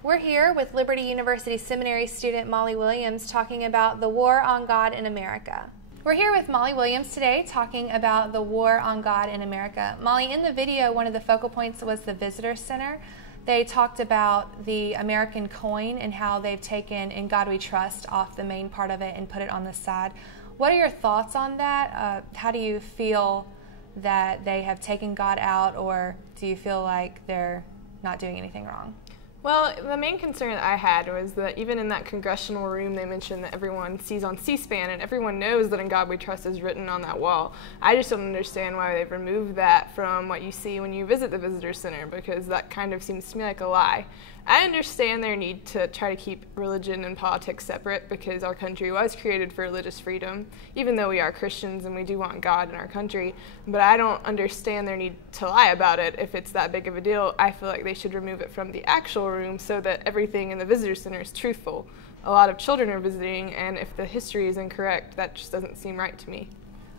We're here with Liberty University Seminary student Molly Williams talking about the war on God in America. We're here with Molly Williams today talking about the war on God in America. Molly, in the video, one of the focal points was the Visitor Center. They talked about the American coin and how they've taken "In God We Trust" off the main part of it and put it on the side. What are your thoughts on that? How do you feel that they have taken God out, or do you feel like they're not doing anything wrong? Well, the main concern that I had was that even in that congressional room, they mentioned that everyone sees on C-SPAN and everyone knows that "In God We Trust" is written on that wall. I just don't understand why they've removed that from what you see when you visit the Visitor Center, because that kind of seems to me like a lie. I understand their need to try to keep religion and politics separate because our country was created for religious freedom, even though we are Christians and we do want God in our country. But I don't understand their need to lie about it if it's that big of a deal. I feel like they should remove it from the actual room so that everything in the Visitor Center is truthful. A lot of children are visiting, and if the history is incorrect, that just doesn't seem right to me.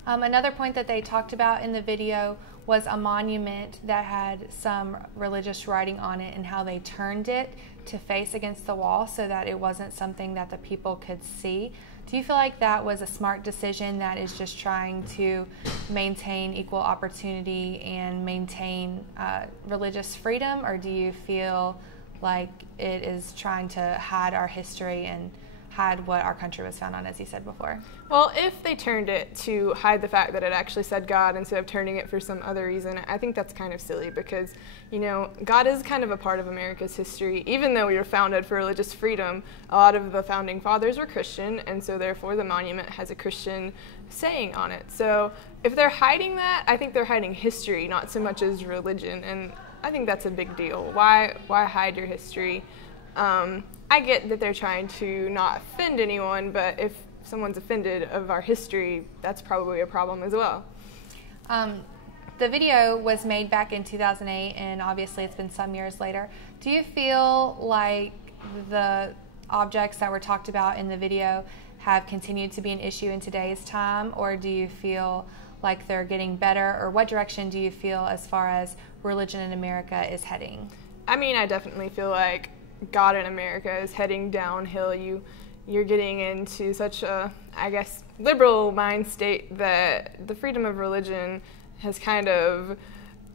Another point that they talked about in the video was a monument that had some religious writing on it and how they turned it to face against the wall so that it wasn't something that the people could see. Do you feel like that was a smart decision that is just trying to maintain equal opportunity and maintain religious freedom, or do you feel like it is trying to hide our history and hide what our country was founded on, as you said before? Well, if they turned it to hide the fact that it actually said God instead of turning it for some other reason, I think that's kind of silly because, you know, God is kind of a part of America's history. Even though we were founded for religious freedom, a lot of the founding fathers were Christian, and so therefore the monument has a Christian saying on it. So if they're hiding that, I think they're hiding history, not so much as religion, and I think that's a big deal. Why hide your history? I get that they're trying to not offend anyone, but if someone's offended of our history, that's probably a problem as well. The video was made back in 2008, and obviously it's been some years later. Do you feel like the objects that were talked about in the video have continued to be an issue in today's time, or do you feel like they're getting better, or what direction do you feel as far as religion in America is heading? I mean, I definitely feel like God in America is heading downhill. You're getting into such a, I guess, liberal mind state that the freedom of religion has kind of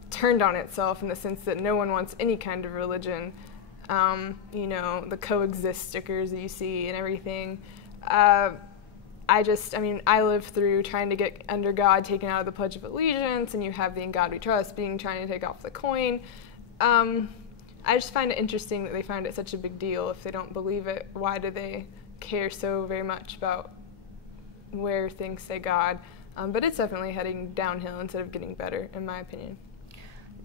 turned on itself in the sense that no one wants any kind of religion. You know, the coexist stickers that you see and everything. I lived through trying to get under God taken out of the Pledge of Allegiance, and you have the "In God We Trust" being trying to take off the coin. I just find it interesting that they find it such a big deal. If they don't believe it, why do they care so very much about where things say God? But it's definitely heading downhill instead of getting better, in my opinion.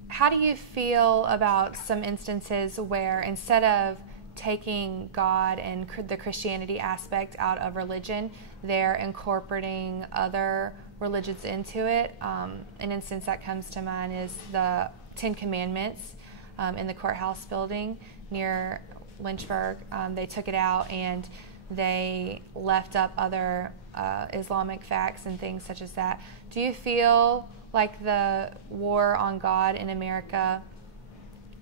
How do you feel about some instances where instead of taking God and the Christianity aspect out of religion, they're incorporating other religions into it? An instance that comes to mind is the Ten Commandments in the courthouse building near Lynchburg. They took it out and they left up other Islamic facts and things such as that. Do you feel like the war on God in America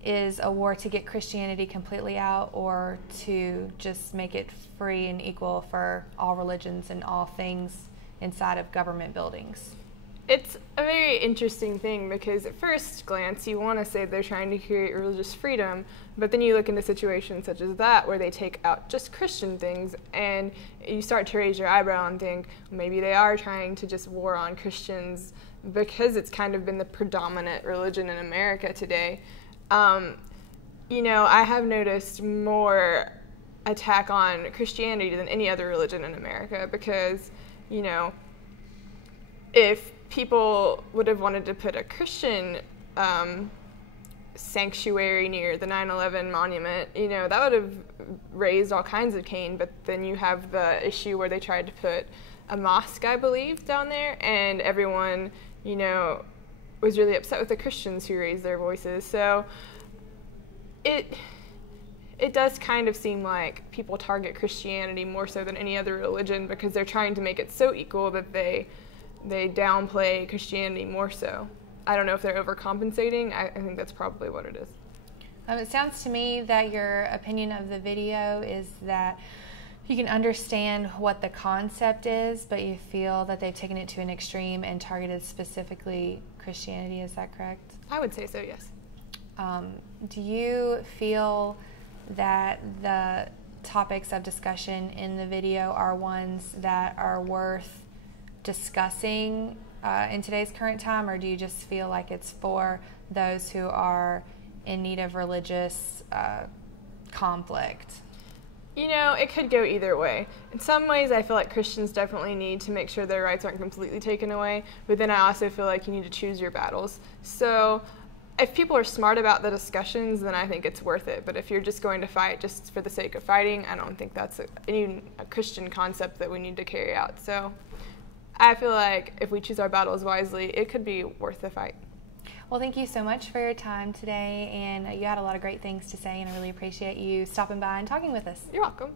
is a war to get Christianity completely out, or to just make it free and equal for all religions and all things inside of government buildings? It's a very interesting thing because at first glance you want to say they're trying to create religious freedom, but then you look into situations such as that where they take out just Christian things and you start to raise your eyebrow and think maybe they are trying to just war on Christians because it's kind of been the predominant religion in America today. You know, I have noticed more attack on Christianity than any other religion in America because, you know, if people would have wanted to put a Christian sanctuary near the 9/11 monument, you know, that would have raised all kinds of cane, but then you have the issue where they tried to put a mosque, I believe, down there, and everyone, you know, was really upset with the Christians who raised their voices. So it does kind of seem like people target Christianity more so than any other religion because they're trying to make it so equal that they downplay Christianity more so. I don't know if they're overcompensating. I think that's probably what it is. It sounds to me that your opinion of the video is that you can understand what the concept is, but you feel that they've taken it to an extreme and targeted specifically Christianity. Is that correct? I would say so, yes. Do you feel that the topics of discussion in the video are ones that are worth discussing in today's current time, or do you just feel like it's for those who are in need of religious conflict? You know, it could go either way. In some ways, I feel like Christians definitely need to make sure their rights aren't completely taken away, but then I also feel like you need to choose your battles. So if people are smart about the discussions, then I think it's worth it. But if you're just going to fight just for the sake of fighting, I don't think that's a Christian concept that we need to carry out. So I feel like if we choose our battles wisely, it could be worth the fight. Well, thank you so much for your time today, and you had a lot of great things to say, and I really appreciate you stopping by and talking with us. You're welcome.